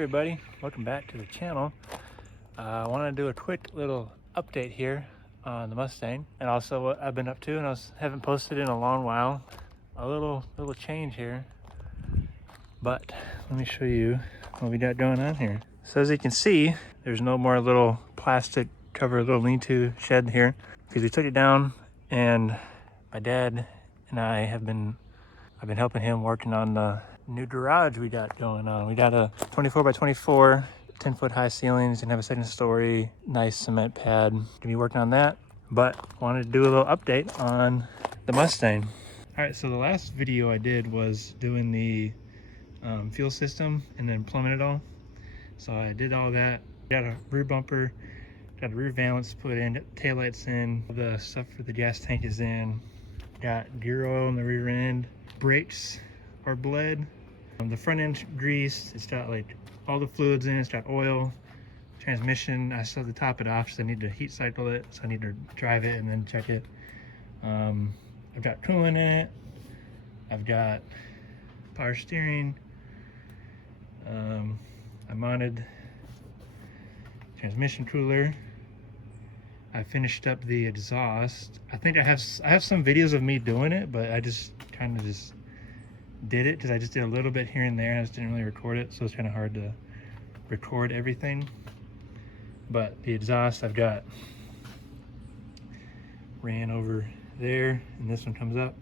everybody, welcome back to the channel. I want to do a quick little update here on the Mustang and also what I've been up to, and haven't posted in a long while. A little change here, but let me show you what we got going on here. So as you can see, there's no more little plastic cover little lean-to shed here because we took it down, and my dad and I've been helping him working on the new garage we got going on. We got a 24 by 24, 10-foot high ceilings, and have a second story, nice cement pad. Gonna be working on that, but wanted to do a little update on the Mustang. All right, so the last video I did was doing the fuel system and then plumbing it all. So I did all that. Got a rear bumper, got a rear valance put in, got taillights in, the stuff for the gas tank is in, got gear oil in the rear end, brakes are bled, the front end greased, it's got like all the fluids in it, it's got oil, transmission, I still have to top it off because I need to heat cycle it, so I need to drive it and then check it. I've got coolant in it, I've got power steering, I mounted transmission cooler, I finished up the exhaust. I think I have some videos of me doing it, but I just kind of just did it because I just did a little bit here and there. I just didn't really record it, so it's kind of hard to record everything. But the exhaust I've got ran over there, and this one comes up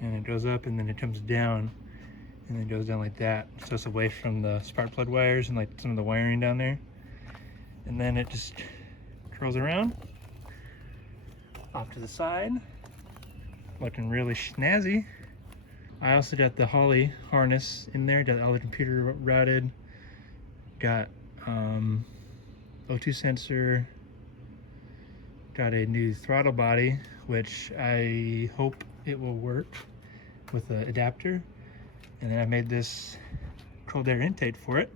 and it goes up and then it comes down and then goes down like that, so it's away from the spark plug wires and like some of the wiring down there, and then it just curls around off to the side, looking really snazzy. I also got the Holley harness in there, got all the computer routed, got O2 sensor, got a new throttle body, which I hope it will work with the adapter, and then I made this cold air intake for it.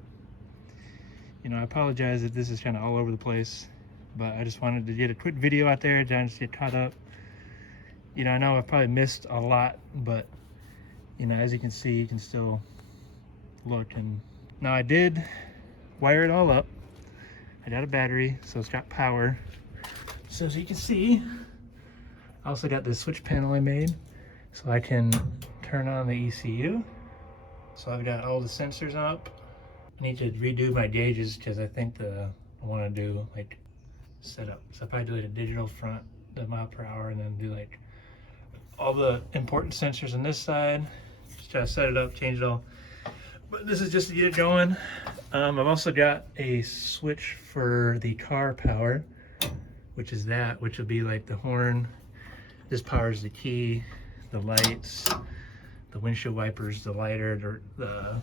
You know, I apologize if this is kind of all over the place, but I just wanted to get a quick video out there, trying to get caught up. You know, I know I've probably missed a lot, but you know, as you can see, you can still look. And now I did wire it all up. I got a battery, so it's got power. So as you can see, I also got this switch panel I made, so I can turn on the ECU. So I've got all the sensors up. I need to redo my gauges because I think I want to do like setup. So I'll probably do like a digital front, the mile per hour, and then do like all the important sensors on this side. Just try to set it up, change it all. But this is just to get it going. I've also got a switch for the car power, which is that, which will be like the horn. This powers the key, the lights, the windshield wipers, the lighter, the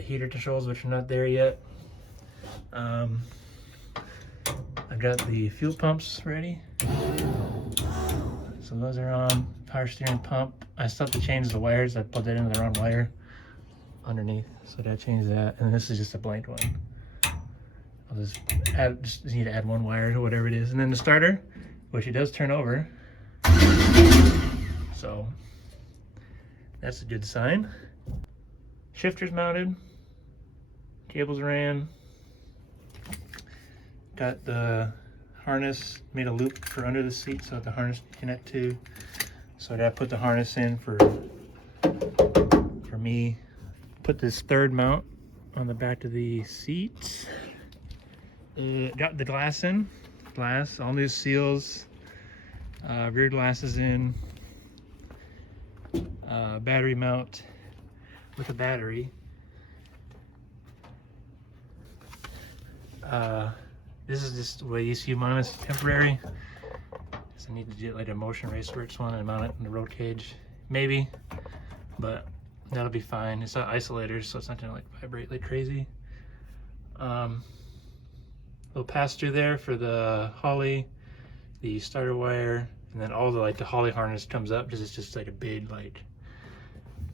heater controls, which are not there yet. I've got the fuel pumps ready. So those are on, power steering pump. I still have to change the wires. I plugged that into the wrong wire underneath, so I gotta change that. And this is just a blank one. I'll just need to add one wire to whatever it is. And then the starter, which it does turn over. So that's a good sign. Shifter's mounted, cables ran, got the harness, made a loop for under the seat so the harness can connect to. So I gotta put the harness in for me. Put this third mount on the back of the seat. Got the glass in, all new seals, rear glasses in, battery mount with a battery. This is just the way ECU mount is temporary. So I need to get like a motion raceworks one and mount it in the roll cage, maybe, but that'll be fine. It's not isolators, so it's not gonna like vibrate like crazy. Little pass through there for the Holley, the starter wire, and then all the like the Holley harness comes up because it's just like a big, like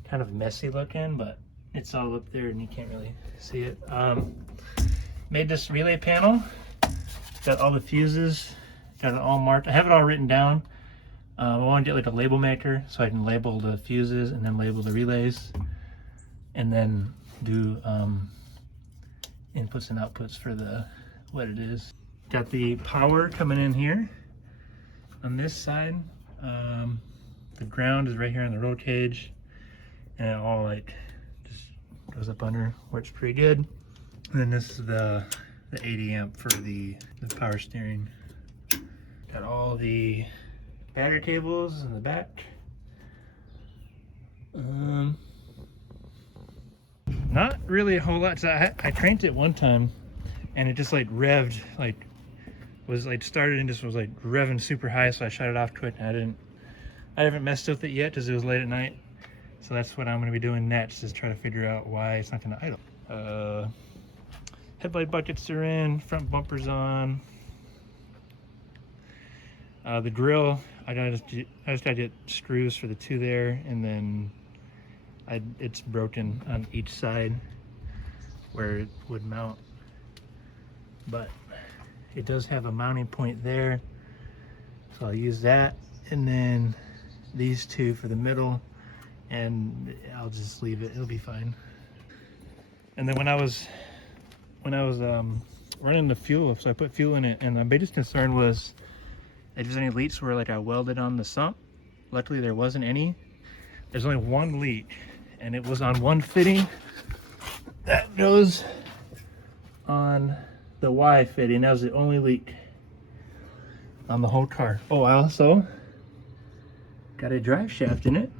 kind of messy looking, but it's all up there and you can't really see it. Made this relay panel, got all the fuses, got it all marked. I have it all written down. I want to get like a label maker so I can label the fuses and then label the relays, and then do inputs and outputs for what it is. Got the power coming in here on this side. The ground is right here on the roll cage, and it all like just goes up under, works pretty good. And then this is the 80 amp for the power steering. Got all the battery cables in the back. Not really a whole lot. So I cranked it one time and it just like revved, like was like started and just was like revving super high, so I shut it off quick. And I haven't messed with it yet because it was late at night. So that's what I'm going to be doing next, is try to figure out why it's not going to idle. Headlight buckets are in, front bumpers on. The grill, I just got to get screws for the two there, and then it's broken on each side where it would mount, but it does have a mounting point there, so I'll use that, and then these two for the middle, and I'll just leave it, it'll be fine. And then when I was running the fuel, so I put fuel in it, and my biggest concern was if there's any leaks where like I welded on the sump. Luckily there wasn't any. There's only one leak, and it was on one fitting that goes on the Y fitting. That was the only leak on the whole car. Oh, I also got a drive shaft in it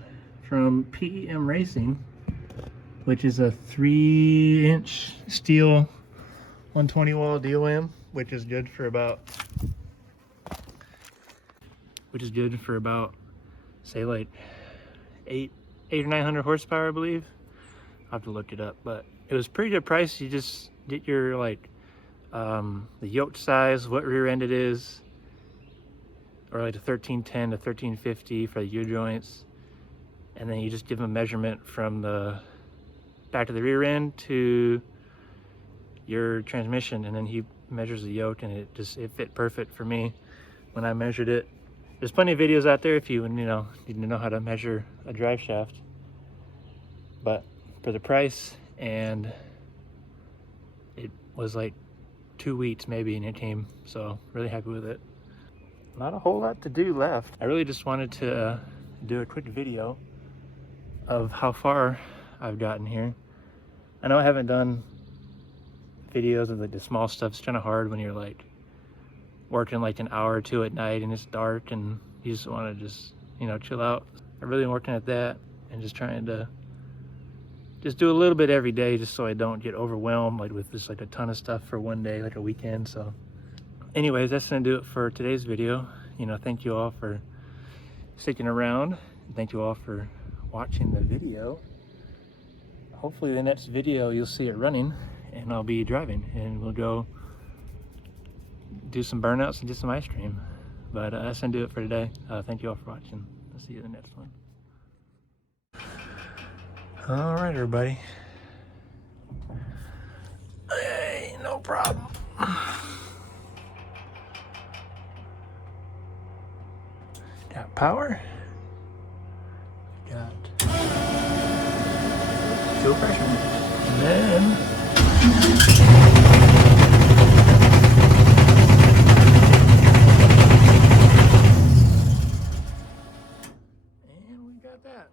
from PEM Racing, which is a 3-inch steel 120 wall DOM, which is good for about say like 800 or 900 horsepower, I believe. I'll have to look it up, but it was pretty good price. You just get your like the yoke size, what rear end it is, or like a 1310 to 1350 for the U joints, and then you just give them a measurement from the back of the rear end to your transmission, and then he measures the yoke, and it fit perfect for me when I measured it. There's plenty of videos out there if you need to know how to measure a drive shaft, but for the price, and it was like 2 weeks maybe, and it came, so really happy with it. Not a whole lot to do left. I really just wanted to do a quick video of how far I've gotten here. I know I haven't done videos of like the small stuff. It's kind of hard when you're like working like an hour or two at night and it's dark and you just want to just chill out. I've really been working at that and just trying to just do a little bit every day, just so I don't get overwhelmed like with just like a ton of stuff for one day, like a weekend. So anyways, that's gonna do it for today's video. Thank you all for sticking around, and thank you all for watching the video. Hopefully the next video you'll see it running and I'll be driving, and we'll go do some burnouts and get some ice cream. But that's gonna do it for today. Thank you all for watching. I'll see you in the next one. All right, everybody. Hey, no problem. Got power. Got fuel pressure. And then we got that.